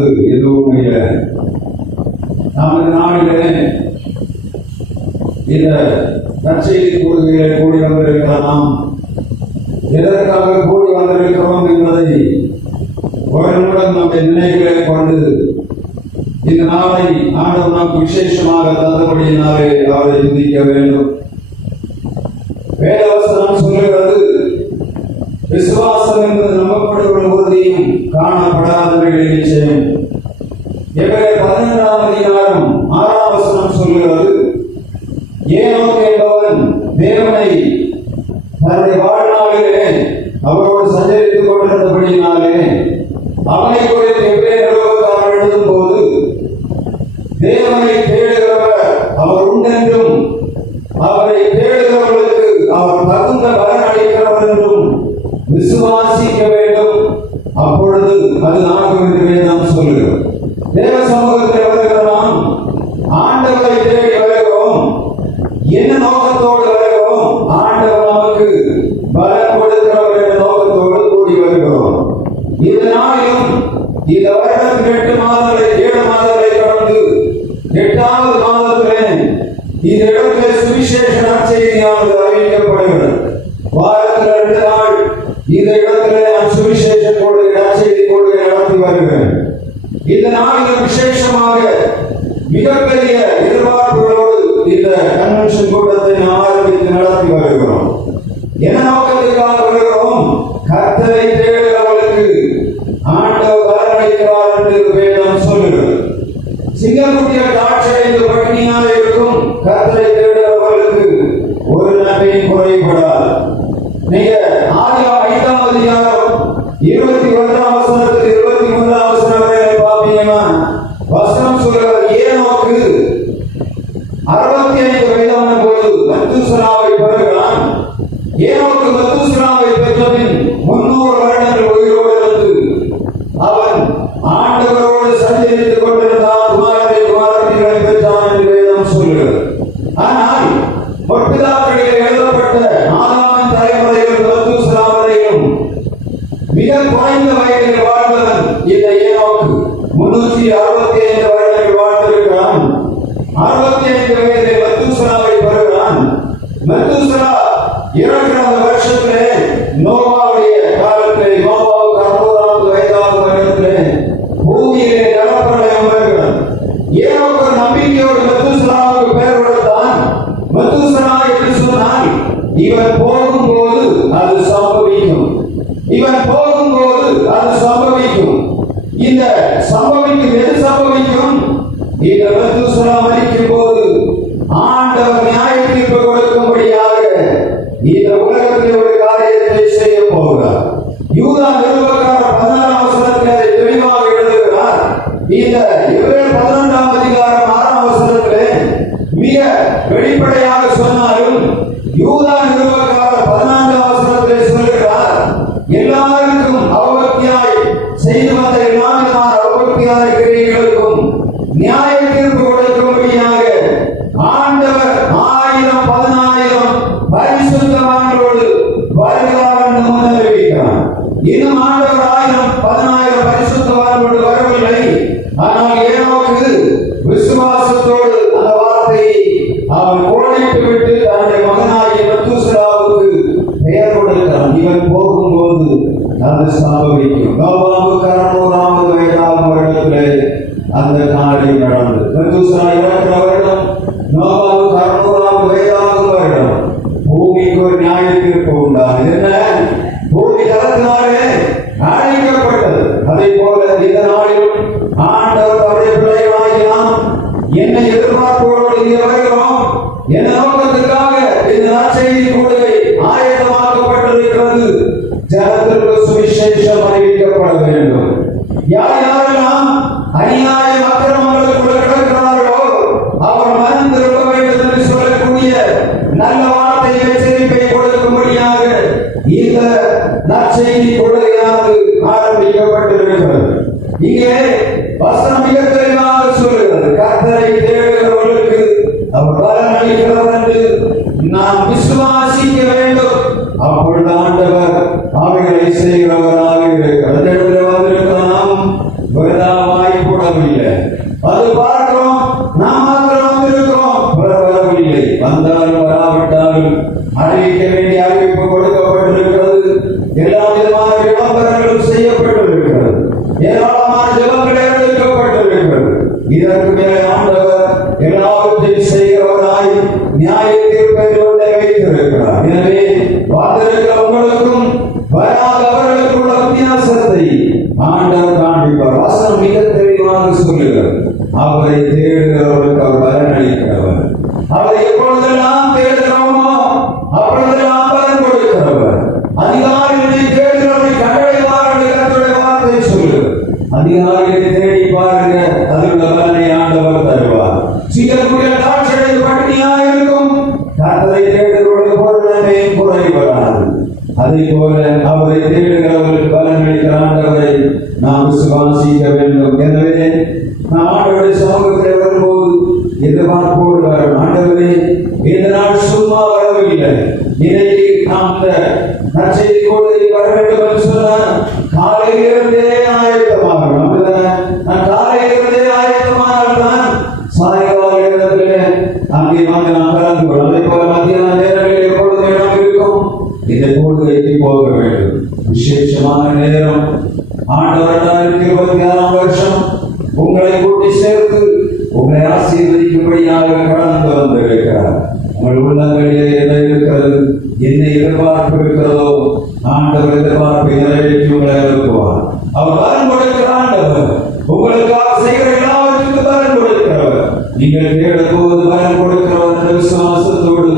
என்பது எதுவும் இல்லை. நமது நாளிலே இந்த நற்செய்தி கூடுகையிலே கூடி வந்திருக்கிற நாம் எதற்காக கூடி வந்திருக்கிறோம் என்பதை ஒரு நிமிடம் நம்மை நினைவிலே கொண்டு இந்த நாளை ஆண்டவர் நமக்கு விசேஷமாக தந்தபடியினாலே அவரை துதிக்க வேண்டும். வேதவசனம் சொல்லுகிறது, விசுவாசம் என்பது நம்பப்படுகிற உறுதியும் காணப்படாதவைகளின் நிச்சயம். எபிரேயர் 11ஆம் அதிகாரம் 6ஆம் வசனம் சொல்லுகிறது, ஏனோக்கு என்பவன் தேவனை தன்னுடைய வாழ்நாளிலே அவரோடு சஞ்சரித்துக் கொண்டிருந்தபடியினாலே அவனை குறித்து எபிரேயர் நிருபக்காரர் எழுதும் போது, தேவனை தேடுகிறவர் அவர் உண்டென்றும் அவரை தேடுகிறவர்களுக்கு அவர் தகுந்த பலன் அளிக்கிறவர் என்றும் விசுவாசிக்க வேண்டும், அப்பொழுது அது நடக்கும் என்று வேதம் சொல்லுகிறது. தேவ சமூகத்தில் வருகிற நாம் ஆண்டவரை தேடி வருகிறோம். என்ன நோக்கத்தோடு வருகிறோம்? ஆண்டவர் நமக்கு பலன் கொடுக்கிறவர் என்ற நோக்கத்தோடு கூடி வருகிறோம். இந்த நாளிலும் இந்த வருடத்தில் 8 மாதங்களை 7 மாதங்களை கடந்து 8வது மாதத்திலே இந்த இடத்திலே சுவிசேஷ நற்செய்தியானது அறிவிக்கப்படுகிறது. வாரத்தில் 2 நாள் இந்த இடத்திலே நான் சுவிசேஷ கூடுகை நற்செய்தி கூடுகை நடத்தி வருகிறேன். இந்த நாளில் விசேஷமாக மிகப்பெரிய எதிர்பார்ப்புகளோடு இந்த கன்வென்ஷன் கூட்டத்தை நாம் ஆரம்பித்து நடத்தி வருகிறோம். என்ன நோக்கத்திற்காக வருகிறோம்? கர்த்தரை தேடுகிறவர்களுக்கு ஆண்டவர் வரவழைக்கிறார் என்று வேதம் சொல்லுகிறது. சிங்கக்குட்டிகள் காட்சியடைந்து பட்டினியாக இருக்கும் கர்த்தரை தேடுகிறவர்களுக்கு ஒரு நன்மையும் குறைபடாது. நீங்க ஆதியாகமம் 5ஆம் அதிகாரம் 21ஆம் வசனத்தில் 23ஆம் வசனம் வரை பாப்பீங்கன்னா வசனம் சொல்லுகிறது, ஏனோக்கு 65 வயதான போது மத்தூசலாவை பெறுகிறான். ஏனோக்கு மத்தூசலாவை பெற்றபின் 300 வருடங்கள் உயிரோடு இருந்து அவன் ஆண்டவரோடு சஞ்சரித்துக் கொண்டிருந்தான், குமாரத்திகளை பெற்றான் என்று வேதம் சொல்லுகிறது. ஆனால் முற்பிதாக்களிலே எழுதப்பட்ட 4ஆம் தலைமுறையில் மத்தூசலா வரையிலும் மிக குறைந்த வயதில் வாழ்ந்தவன் இந்த ஏனோக்கு 365 வருடங்கள் வாழ்ந்திருக்கிறான். 65 வயதில் மத்தூசலாவை பெறுகிறான். மத்தூசலா இறக்கிற அந்த வருஷத்திலே நோவாவுடைய காலத்திலே நோவாவுக்கு 60ஆவது வயதாவது வருடத்திலே பூமியிலே ஜலப்பிரளயம் வருகிறது. ஏனோக்கு நம்பிக்கையோடு மத்தூசலாவுக்கு பெயர் கொடுத்தான். மத்தூசலா என்று சொன்னால் இவன் போகும்போது அது சம்பவிக்கும், இவன் போகும்போது அது சம்பவிக்கும். இந்த சம்பவிக்கும் எது சம்பவிக்கும்? இந்த மத்தூசலா மரிக்கும் போது ஆண்டவர் நியாய தீர்ப்பு கொடுக்கும்படியாக இந்த உலகத்தில் ஒரு காரியத்தை செய்ய போகிறார். யூதா நிருபக்காரர் 14ஆம் வசனத்தில் அதை தெளிவாக எழுதுகிறார். இந்த எபிரேயர் 11ஆம் அதிகாரம் 6ஆம் வசனத்திலே மிக வெளிப்படையாக சொன்னாலும் யூதா நிருபக்காரர் 14ஆம் வசனத்திலே சொல்லுகிறார், எல்லாருக்கும் அவபக்தியாய் செய்து வந்த எல்லா விதமான அவபக்தியாய கிரியைகளுக்கும் நியாய தீர்ப்பு கொடுக்கும்படியாக ஆண்டவர் 1000 10,000 பரிசுத்தவான்களோடு வருகிறார் என்று முன்னறிவிக்கிறார். இன்னும் ஆண்டவர் 1000 10,000 பரிசுத்தவான்களோடு வரவில்லை. ஆனால் ஏனோக்கு விசுவாசத்தோடு அந்த வார்த்தையை அவன் கோடிட்டு விட்டு தன்னுடைய மகனாகிய மத்தூசலாவுக்கு பெயர் கொடுக்கிறான். இவன் போகும்போது அது சம்பவிக்கும். நோவாவுக்கு 600ஆவது வயதாகும் வருடத்திலே அந்த காரியம் நடந்தது. மத்தூசலா இறக்கிற வருடம் நோவாவுக்கு 600ஆவது வயதாகும் வருடம் பூமிக்கு ஒரு நியாய தீர்ப்பு உண்டானது. என்ன? பூமி ஜலத்தினாலே அழிக்கப்பட்டது. அதே போல இந்த நாளிலும் ஆண்டவர் அவருடைய பிள்ளைகளாகிய நாம் என்ன எதிர்பார்ப்போடு இங்கே வருகிறோம்? என்ன நோக்கத்துக்காக இந்த நற்செய்தி கூடுகை ஆயத்தமாக்கப்பட்டிருக்கிறது? ஜனத்திற்கு சுவிசேஷம் அறிவிக்கப்பட வேண்டும். யார் யாரெல்லாம் அநியாய அக்கிரமங்களுக்குள்ள கிடக்கிறார்களோ அவர் மனம் திரும்ப வேண்டும் என்று சொல்லக்கூடிய நல்ல வார்த்தை எச்சரிப்பை கொடுக்கும்படியாக இந்த நற்செய்தி கூடுகையானது ஆரம்பிக்கப்பட்டிருக்கிறது. இங்கே வசனம் மிக தெளிவாக சொல்லுகிறது, கர்த்தரை தேடுகிறவர்களுக்கு அவர் பலன் அளிக்கிறவர் என்று நாம் விசுவாசிக்க வேண்டும். அப்பொழுது ஆண்டவர் அவைகளை செய்கிறவராக இருக்கிறார். வந்திருக்க நாம் விரதாவாய் நியாய தீர்ப்பை வைத்திருக்கிறார். எனவே வாழ்ந்திருக்கிற உங்களுக்கும் வராதவர்களுக்கு உள்ள வித்தியாசத்தை ஆண்டவர் காண்பிப்பார். வசனம் மிக தெளிவாக சொல்லுகிறார். அவரை தேடுகிறவர்களுக்கு அவர் பலன் அளிக்கிறவர். அவரை எப்பொழுதெல்லாம் தேடுகிறோமோ அப்பொழுதெல்லாம் பலன் கொடுக்கிறவர். அதிகாரிகளை தேடுகிறவரை கண்டடைவார்கள் கர்த்தருடைய வார்த்தை சொல்லுகிறது. அதிகாரிகளை தேடி பாருங்க, அதில் பலனை ஆண்டவர் தருவார். சீக்கிரக்கூடிய தாட்சடை பட்டினியாக இருக்கும், கர்த்தரை தேடுகிறவர்களுக்கு பொருளமே குறைவராது. அதே போல அவரை தேடுகிறவர்களுக்கு பலன் அளிக்கிற ஆண்டவரை நாம் விசுவாசிக்க வேண்டும். எனவே நாம் ஆண்டவருடைய சமூகத்தில் வரும்போது எதிர்பார்ப்போடு வரும். ஆண்டவரே, இந்த நாள் சும்மா வரவில்லை, இன்னைக்கு நாம் நற்செய்தி கூடை வர வேண்டும் என்று சொன்னால் காலையிலிருந்தே ஆயத்தமாகணும். நான் காலையிலிருந்தே ஆயத்தமானால்தான் சாயங்கால நேரத்தில் அங்கே வந்து நாம் கலந்து கொள்ளும். அதே போல மத்தியான நேரங்களில் எப்பொழுது நாம் இருக்கும் இந்த கூடுகைக்கு போக வேண்டும். விசேஷமான நேரம் ஆண்டவர் 2026 வருஷம் உங்களை கூட்டி சேர்த்து உங்களை ஆசீர்வதிக்கும்படியாக கடந்து வந்திருக்கிறார். உங்கள் உள்ளங்களிலே என்ன இருக்கிறது, என்ன எதிர்பார்ப்பு இருக்கிறதோ ஆண்டவர் எதிர்பார்ப்பை நிறைவேற்றி உங்களை அனுப்புவார். அவர் பலன் கொடுக்கிற ஆண்டவர், உங்களுக்காக செய்கிற எல்லாவற்றுக்கும் பலன் கொடுக்கிறவர். நீங்கள் தேடும் போது பலன் கொடுக்கிறவர் என்ற விசுவாசத்தோடு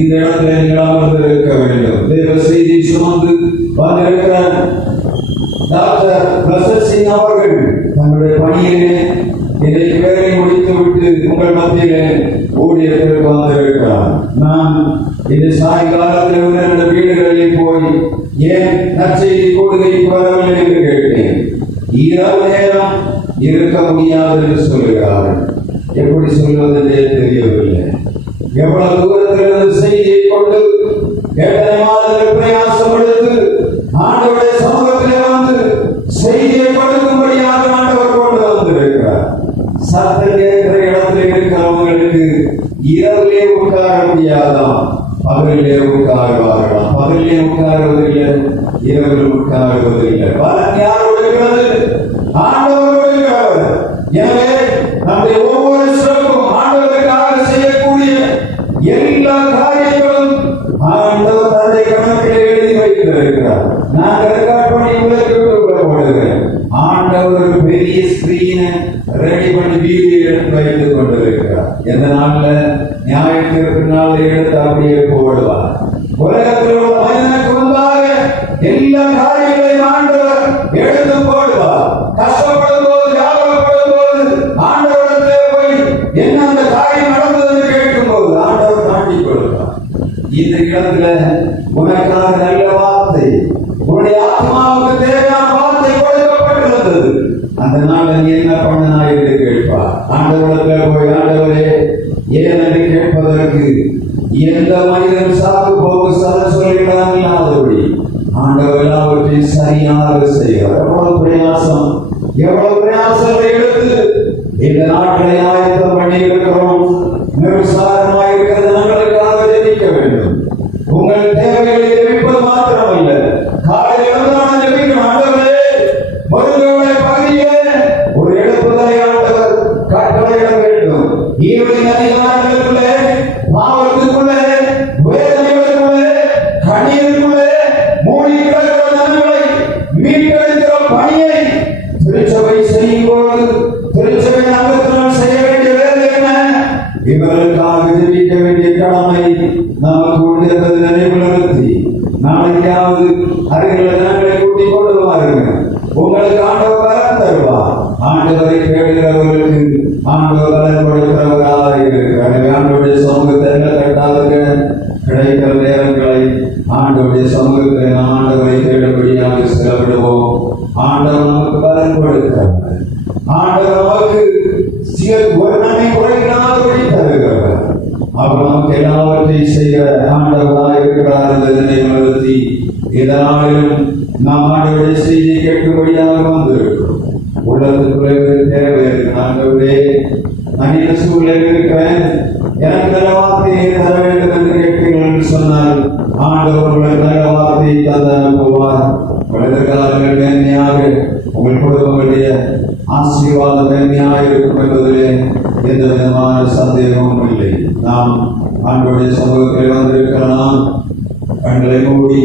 இந்த இடத்துல நீங்கள் அமர்ந்திருக்க வேண்டும். தேவ செய்தி சுமந்து வந்திருக்கிற டாக்டர் பிரசத் சிங் அவர்கள் தங்களுடைய பணியிலே இன்றைக்கு வேலை முடித்து விட்டு உங்கள் மத்தியிலே ஊழியத்திற்கு வந்திருக்கிறார். நான் இந்த சாயங்காலத்தில் இரண்டு வீடுகளில் போய் ஏன் நற்செய்தி கூடுகைக்கு வரவில்லை என்று கேட்டேன். இரவு நேரம் இருக்க முடியாது என்று சொல்லுகிறார்கள். எப்படி சொல்வதென்றே தெரியவில்லை. எவ்வளவு தூரத்திலிருந்து செய்தியை கொண்டு எத்தனை மாதங்கள் பிரயாசம் எடுத்து ஆண்டவருடைய சமூகத்திலே வந்து செய்தியை கொடுக்கும்படியாக ஆண்டவர் கொண்டு வந்திருக்கிறார். சத்தம் கேட்கிற இடத்தில் இருக்கிறவங்களுக்கு இரவிலே உட்கார முடியாதாம், பகலிலே உட்காருவார்களாம். பகலிலே உட்காருவதில்லை, இரவில் உட்காருவதில்லை. பலன் யார் கொடுக்கிறது? ஆண்டவர் கொடுக்கிறவர். எனவே நம்முடைய ஒவ்வொரு சிறப்பும் ஆண்டவருக்காக செய்யக்கூடிய எல்லா காரியங்களும் ஆண்டவர் தந்தை கணக்கிலே எழுதி வைத்திருக்கிறார். நான் ரெக்கார்ட் பண்ணி உங்களுக்கு போடுகிறேன். ஆண்டவர் பெரிய ஸ்கிரீனை ரெடி பண்ணி வீடியோ எடுத்து வைத்துக் கொண்டிருக்கிறார். எந்த நாள்ல நியாய தீர்ப்பு நாள் எடுத்து அப்படியே போடுவார். உலகத்தில் உள்ள மனிதனுக்கு முன்பாக எல்லா காரியங்களையும் ஆண்டவர் எடுத்து போடுவார். கஷ்டப்படும் போது, வியாபாரப்படும் போது ஆண்டவரிடத்திலே போய் என்ன அந்த காரியம் நடந்தது கேட்கும் போது ஆண்டவர் காட்டி கொடுப்பார். இந்த இடத்துல உனக்காக நல்ல வார்த்தை, உன்னுடைய ஆத்மாவுக்கு தேவையான வார்த்தை கொடுக்கப்பட்டிருந்தது. அந்த நாள் நீ என்ன பண்ணா என்று கேட்பார். ஆண்டவரிடத்துல போய் ஆண்டவரே ஏன் என்று கேட்பதற்கு எந்த மனிதன் சாக்கு போக்கு சொல்லிவிடாம இல்லாதபடி ஆண்டவர் எல்லாவற்றையும் சரியாக செய்வார். எவ்வளவு பிரயாசங்களை எடுத்து இந்த நாட்களை ஆயத்தம் பண்ணி இருக்கிறோம். நிர்சாரமாக இருக்கிறது நாங்களுக்காக ஜெபிக்க வேண்டும். உங்கள் தேவைகளை ஜெபிப்பது மாத்திரமல்ல, காலையில் ஜெபிக்கணும். ஆண்டவரே, மருந்துகளை பகுதியே ஒரு எடுப்புதலை ஆண்டவர் கட்டளையிட வேண்டும். ஈவினிங் அதிகாரங்களுக்குள்ளே, மாவட்டத்துக்குள்ளே, வேதனைகளுக்குள்ளே, கண்ணீருக்குள்ளே மூடி கிடக்கிற நன்மைகளை மீட்டெடுக்கிற பணியை திருச்சபை செய்யும் போது திருச்சபை நம்பத்தினால் செய்ய வேண்டிய வேலை என்ன? இவர்களுக்காக ஜெபிக்க வேண்டிய கடமை நமக்கு உண்டு என்பதை நினைவில் நிறுத்தி நாளைக்காவது அருகில் ஜனங்களை கூட்டிக் கொண்டு வாருங்கள். உங்களுக்கு ஆண்டவர் பலன் தருவார். ஆண்டவரை கேடுகிறவர்களுக்கு ஆண்டவர் பலன் கொடுக்கிறவராக இருக்கிறார். ஆண்டவருடைய சமூகத்தை கட்டாக கிடைக்கிற நேரங்களை ஆண்டவருடைய சமூகத்தில் ஆண்டவரை தேடும்படியாக செலவிடுவோம். ஆண்டவர் நமக்கு பலன் கொடுக்கிறார். ஆண்டவர் நமக்கு ஒரு நன்மை குறைக்காதபடி தருகிறவர். அவர் நமக்கு எல்லாவற்றையும் செய்கிற ஆண்டவராக இருக்கிறார் என்பதை நிறுத்தி இதனாலும் நாம் ஆண்டவருடைய செய்தியை கேட்கும்படியாக வந்திருக்கிறோம். உள்ளத்துக்குள்ளே தேவை ஆண்டவரே, நான் என்ன சூழலில் இருக்கிறேன், எனக்கு நல்ல வார்த்தையை தர வேண்டும் என்று கேட்பீர்கள் என்று சொன்னால் ஆண்டவர் நல்ல வார்த்தையை தந்து அனுப்புவார். எதிர்காலங்கள் மேன்மையாக உங்கள் குடும்பங்களுடைய ஆசீர்வாதம் மேன்மையாக இருக்கும் என்பதிலே எந்த விதமான சந்தேகமும் இல்லை. நாம் ஆண்டவருடைய சமூகத்தில் வந்திருக்கிற நாம் கண்களை மூடி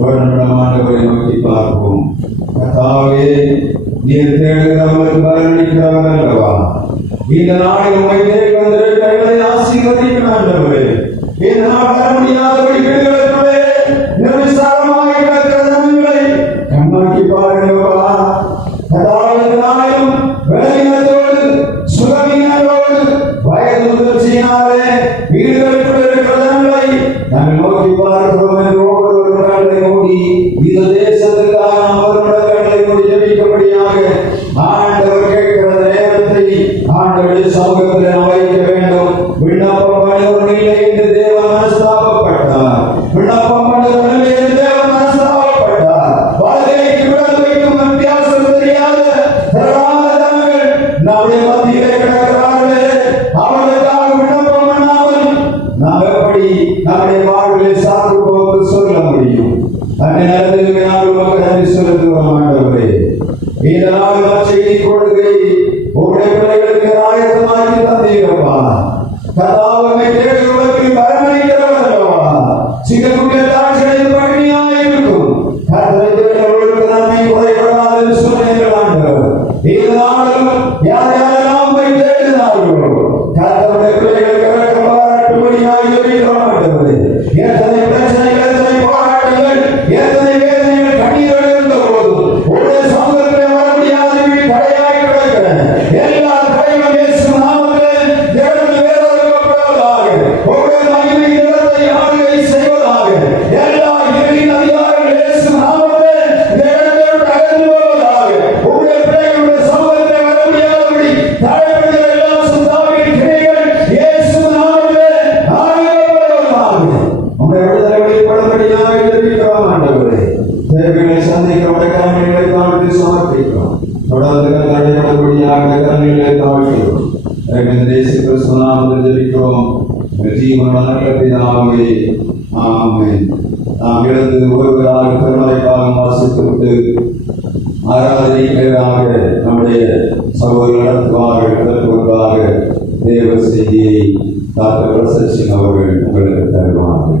ஒரு நிமிடம் ஆண்டவரை நோக்கி பார்ப்போம். கர்த்தாவே, நீர் தேடுகிறவர்களுக்கு பலனளிக்கிறவர் அல்லவா? இந்த நாளில் உம்மை தேடி வந்திருக்கிறவர்களை ஆசீர்வதிக்கும் ஆண்டவரே. இந்த நாள் வர முடியாதபடி விடுதலை நிர்விசாரமாக கிடக்கிற ஜனங்களை கண்ணோக்கி பாருங்கப்பா. கர்த்தாவே, நாளிலும் வேலையினத்தோடு சுகவீனத்தோடு வயது முதிர்ச்சியினாலே வீடுகளுக்குள் இருக்கிற ஜனங்களை நாங்கள் நோக்கி பார்க்கிறோம் என்று ஒவ்வொரு கண்களை மூடி இந்த தேசத்துக்காக நாம் அவருடைய கண்களை மூடி ஜெபிக்கும்படியாக ஆண்டவர் கேட்கிற நேரத்தை ஆண்டவருடைய சமூகத்தில் நாம் வைக்க வேண்டும். விண்ணப்பம் பண்ணுவர்கள் இல்லை என்று தேவன் மனஸ்தாபப்பட்டார். விண்ணப்பம் பண்ணுவர்கள் இல்லை என்று தேவன் மனஸ்தாபப்பட்டார். வாழ்க்கைக்கு விடல் வைக்கும் வித்தியாசம் தெரியாத திரளானவர்கள் நம்முடைய மத்தியிலே கிடக்கிறார்களே, அவர்களுக்காக விண்ணப்பம் பண்ணாமல் நாம் எப்படி நம்முடைய வாழ்விலே சாக்கு போக்கு சொல்ல முடியும்? அந்த நேரத்தில் நான் உமக்கு நன்றி செலுத்துகிறோம் ஆண்டவரே. இந்த நாள் நற்செய்தி கொள்கை உம்முடைய பிள்ளைகளுக்கு ஆயத்தமாக்கி தந்தீரப்பா. கர்த்தாவே, தேடுகிறவர்களுக்கு பலனளிக்கிறவர் அல்லவா? சிங்கக்குட்டிய தாட்சியில் பட்டினியாக இருக்கும் கர்த்தரை தேடுகிறவர்களுக்கு நன்மை குறைபடாது என்று சொன்னீர்கள் ஆண்டவர். இந்த நாளிலும் யார் யாரெல்லாம் உம்மை தேடினார்களோ கர்த்தருடைய பிள்ளைகளுக்கு இரக்கம் பாராட்டும்படியாக ஜெபிக்கிறோம் ஆண்டவரே. எத்தனை பிரச்சனைகள், எத்தனை போராட்டங்கள், எத்தனை வேதனைகள், கண்ணீர்கள் இருந்த போது உடைய சமூகத்திலே வர முடியாத தடையாய் கிடக்கிற எல்லா தடைகளும் இயேசு நாமத்திலே தேவன் வேதனைப்படுவதாக, உடைய மகிமை நிலத்தை ஆளுகை செய்வதாக, எல்லா இருளின் அதிகாரங்கள் இயேசு நாமத்திலே தேவனோடு அகன்று போவதாக, உடைய பிள்ளைகளுடைய சமூகத்திலே வர முடியாதபடி தடைப்படுகிற எல்லா சுத்தாவின் கிளைகள் இயேசு நாமத்திலே ஆளுகைப்படுவதாக. உடைய விடுதலை வெளிப்படும்படியாக ஜெபிக்கிறோம் ஆண்டவரே. தேவைகளை சந்திக்கிற உடைய கரங்களை தாழ்த்தி சமர்ப்பிக்கிறோம். தொடர்ந்து கட்டளைப்படியாக கரங்களை தாழ்த்துகிறோம். இயேசு கிறிஸ்து நாமத்தில் ஜெபிக்கிறோம். ஜீவனுள்ள நல்ல பிதாவே, ஆமென். நாம் எழுந்து ஒருவராக திருமலைக்காக வாசித்துவிட்டு ஆராதனைக்காக நம்முடைய சகோதரர்கள் நடத்துவார்கள். அதற்காக தேவ செய்தியை டாக்டர் ரசத் சிங் அவர்கள் உங்களுக்கு தருவார்கள்.